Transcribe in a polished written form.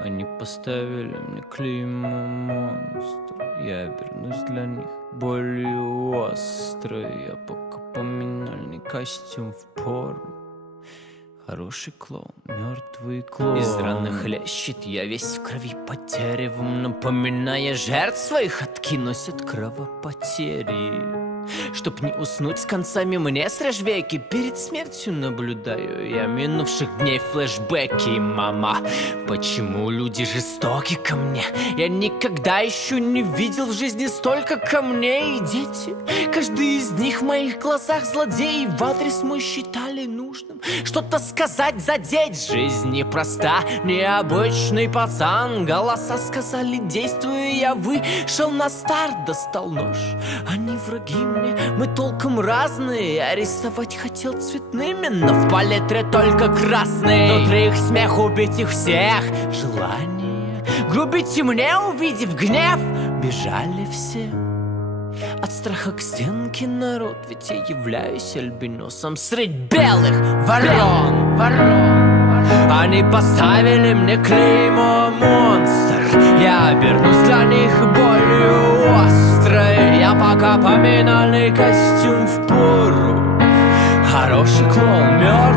Они поставили мне клеймо монстра. Я обернусь для них болью острой. Я пока поминальный костюм впору. Хороший клоун, мертвый клоун. Из раны хлещет, я весь в крови под деревом, напоминая жертв своих, откинусь от кровопотери. Чтоб не уснуть с концами, мне срежь веки. Перед смертью наблюдаю я минувших дней флешбеки. Мама, почему люди жестоки ко мне? Я никогда еще не видел в жизни столько камней. И дети, каждый из них в моих глазах злодей. В адрес мой считали нужным что-то сказать, задеть. Жизнь непроста, необычный пацан. Голоса сказали, действуя, я вышел на старт. Достал нож, они враги мне, мы толком разные. Я рисовать хотел цветными, но в палитре только красный. Внутри их смех, убить их всех. Желание грубите мне, увидев гнев. Бежали все от страха к стенке народ. Ведь я являюсь альбиносом средь белых ворон. Они поставили мне клеймо монстр. Я обернусь для них болью острой. Я пока поминальный костюм впору. Хороший клоун, мертвый